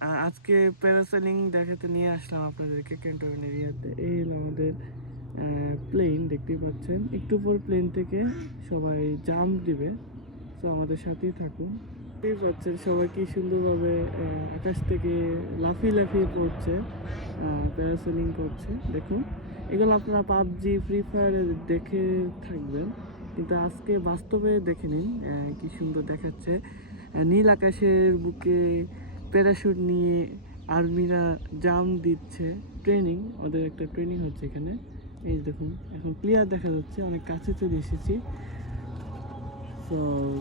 আজকে প্যারাসেলিং দেখাতে নিয়ে আসলাম আপনাদেরকে ক্যান্টনমেন্ট এরিয়াতে এই হলো আমাদের প্লেন দেখতেই পাচ্ছেন। একটু পর প্লেন থেকে সবাই জাম্প দিবে। তো আমাদের সাথেই থাকুন। দেখতেই পাচ্ছেন সবাই কি সুন্দরভাবে আকাশ থেকে লাফিয়ে লাফিয়ে পড়ছে প্যারাসেলিং করছে। দেখুন, এগুলো আপনারা পাবজি ফ্রি ফায়ারে দেখে থাকবেন। কিন্তু আজকে বাস্তবে দেখে নিন কী সুন্দর দেখাচ্ছে। নীল আকাশের বুকে প্যারাশুট নিয়ে আর্মিরা জাম দিচ্ছে। ট্রেনিং ওদের একটা ট্রেনিং হচ্ছে এখানে। এই দেখুন, এখন ক্লিয়ার দেখা যাচ্ছে, অনেক কাছে চলে এসেছি। তো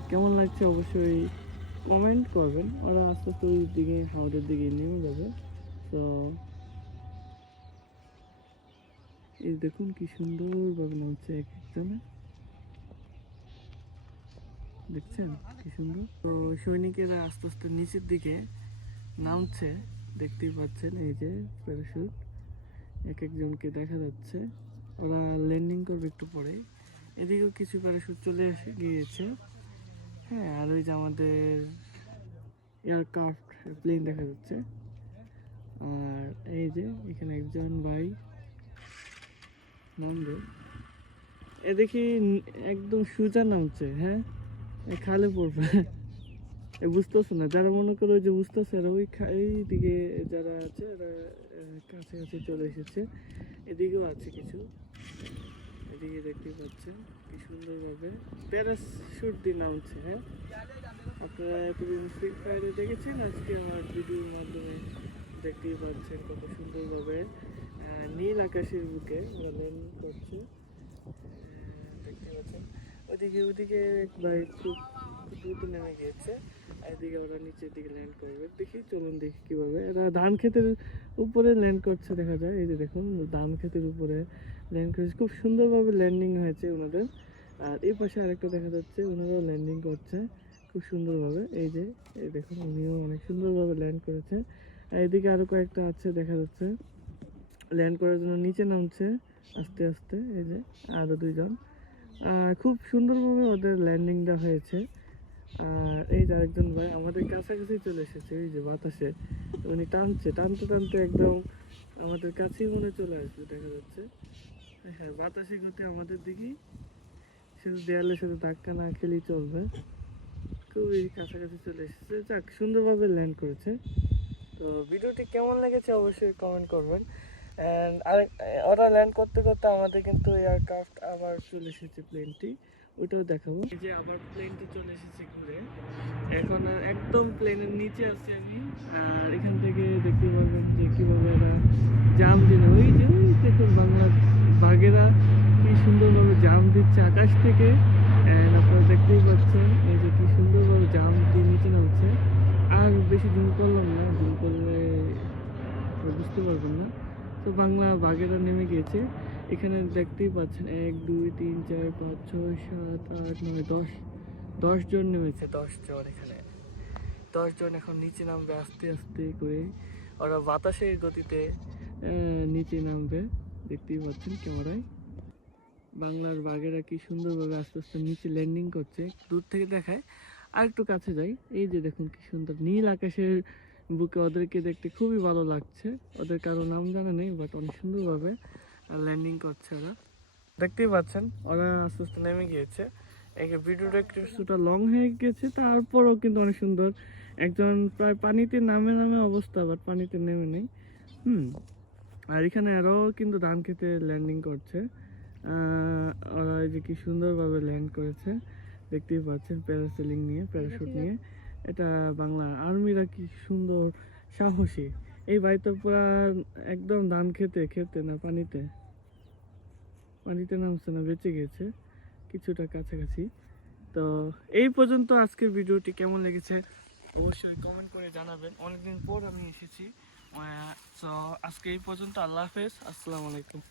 কেমন লাগছে অবশ্যই কমেন্ট করবেন। ওরা আস্তে আস্তে ওই দিকে হাওড়ের দিকে নেমে যাবে। তো এই দেখুন, কি সুন্দরভাবে নামছে এক একজনে। দেখছেন? কি সুন্দর। তো সৈনিকেরা আস্তে আস্তে নিচের দিকে নামছে, দেখতেই পাচ্ছেন, এই যে প্যারাশুট এক একজনকে দেখা যাচ্ছে। ওরা ল্যান্ডিং করবে একটু পরে। এদিকেও কিছু প্যারাশুট চলে এসে গিয়েছে। হ্যাঁ আর ওই যে আমাদের এয়ারক্রাফট প্লেন দেখা যাচ্ছে। আর এই যে এখানে একজন ভাই নামবে। এ দেখি একদম সোজা নামছে হ্যাঁ? খালে পড়বে। বুঝতেছে না, যারা মনে করো যে বুঝতেছে এরা ওই খা- এই দিকে যারা আছে, এরা কাছাকাছি চলে এসেছে। এদিকেও আছে কিছু। এদিকে দেখতে পাচ্ছেন কি সুন্দরভাবে প্যারাশুট দিয়ে নামছে হ্যাঁ? আপনারা এতদিন ফ্রি ফায়ারে দেখেছেন? আজকে আমার ভিডিওর মাধ্যমে দেখতেই পাচ্ছেন কত সুন্দরভাবে নীল আকাশের বুকে ওরা করছে। দেখতে পাচ্ছেন। ওদিকে ওদিকে এক ভাই খুব দ্রুত নেমে গিয়েছে। এদিকে ওরা নিচের দিকে ল্যান্ড করবে। দেখি, চলুন দেখি কীভাবে। এরা ধান ক্ষেতের উপরে ল্যান্ড করছে, দেখা যায়। এই যে দেখুন, ধান ক্ষেতের উপরে ল্যান্ড করেছে। খুব সুন্দরভাবে ল্যান্ডিং হয়েছে ওনাদের। আর এই পাশে আরেকটা দেখা যাচ্ছে, ওনারাও ল্যান্ডিং করছে খুব সুন্দরভাবে। এই যে, এই দেখুন, উনিও অনেক সুন্দরভাবে ল্যান্ড করেছে। আর এদিকে আরও কয়েকটা আছে, দেখা যাচ্ছে। ল্যান্ড করার জন্য নিচে নামছে, আস্তে আস্তে, এই যে, আরও দুইজন। খুব সুন্দরভাবে ওদের ল্যান্ডিংটা হয়েছে। আর এই যে আরেকজন ভাই আমাদের কাছাকাছি চলে এসেছে, এই যে বাতাসে। উনি টানছে, টানতে টানতে একদম আমাদের কাছেই মনে চলে আসবে, দেখা যাচ্ছে। হ্যাঁ বাতাসে গতি আমাদের দিকেই। শুধু দেয়ালের সাথে ধাক্কা না খেলেই চলবে। খুবই কাছাকাছি চলে এসেছে। যাক, সুন্দরভাবে ল্যান্ড করেছে। তো ভিডিওটি কেমন লেগেছে অবশ্যই কমেন্ট করবেন। অ্যান্ড আরেক ওরা ল্যান্ড করতে করতে আমাদের কিন্তু এয়ারক্রাফট আবার চলে এসেছে প্লেনটি ওইটাও দেখাবো। এই যে আবার প্লেনটি চলে এসেছে ঘুরে। এখন আর একদম প্লেনের নিচে আছি আমি। আর এখান থেকে দেখতে পাবেন যে কীভাবে এরা জাম দিল। ওই যে, ওই দেখুন বাংলার বাঘেরা কি সুন্দরভাবে জাম দিচ্ছে আকাশ থেকে। অ্যান্ড আপনারা দেখতেই পাচ্ছেন এই যে কি সুন্দরভাবে জাম দিয়ে নিচে নামছে আর বেশি জুম করলাম না জুম করলে আপনারা বুঝতে পারবেন না তো বাংলা বাঘেরা নেমে গিয়েছে এখানে দেখতেই পাচ্ছেন, এক, দুই, তিন, চার, পাঁচ, ছয়, সাত, আট, নয়, দশ। দশ জন নেমেছে, দশ জন এখানে। দশ জন এখন নিচে নামবে আস্তে আস্তে করে। ওরা বাতাসের গতিতে নিচে নামবে। দেখতেই পাচ্ছেন ক্যামেরায়। বাংলার বাঘেরা কি সুন্দরভাবে আস্তে আস্তে নিচে ল্যান্ডিং করছে। দূর থেকে দেখায়। আর একটু কাছে যাই। এই যে দেখুন কি সুন্দর, নীল আকাশের বুকে ওদেরকে দেখতে খুবই ভালো লাগছে। ওদের কারও নাম জানা নেই বাট অনেক সুন্দরভাবে ল্যান্ডিং করছে ওরা। দেখতেই পাচ্ছেন, ওরা আস্তে আস্তে নেমে গিয়েছে। এই ভিডিওটা কিছুটা লং হয়ে গেছে, তারপরও কিন্তু অনেক সুন্দর। একজন প্রায় পানিতে নামে নামে অবস্থা বাট পানিতে নেমে নেই। হুম, আর এখানে আরও কিন্তু ধান খেতে ল্যান্ডিং করছে। ওরা এই যে কি সুন্দরভাবে ল্যান্ড করেছে। দেখতেই পাচ্ছেন প্যারাসেলিং নিয়ে প্যারাশুট নিয়ে। এটা বাংলা। আর্মিরা কি সুন্দর, সাহসী। এই ভাই তো পুরা একদম ধান খেতে খেতে না পানিতে। পানিতে নামছে না, বেঁচে গেছে, কিছুটা কাছাকাছি। তো এই পর্যন্ত আজকের ভিডিওটি কেমন লেগেছে অবশ্যই কমেন্ট করে জানাবেন। অনেকদিন পর আমি এসেছি। তো আজকে এই পর্যন্ত আল্লাহ হাফেজ। আসসালামু আলাইকুম।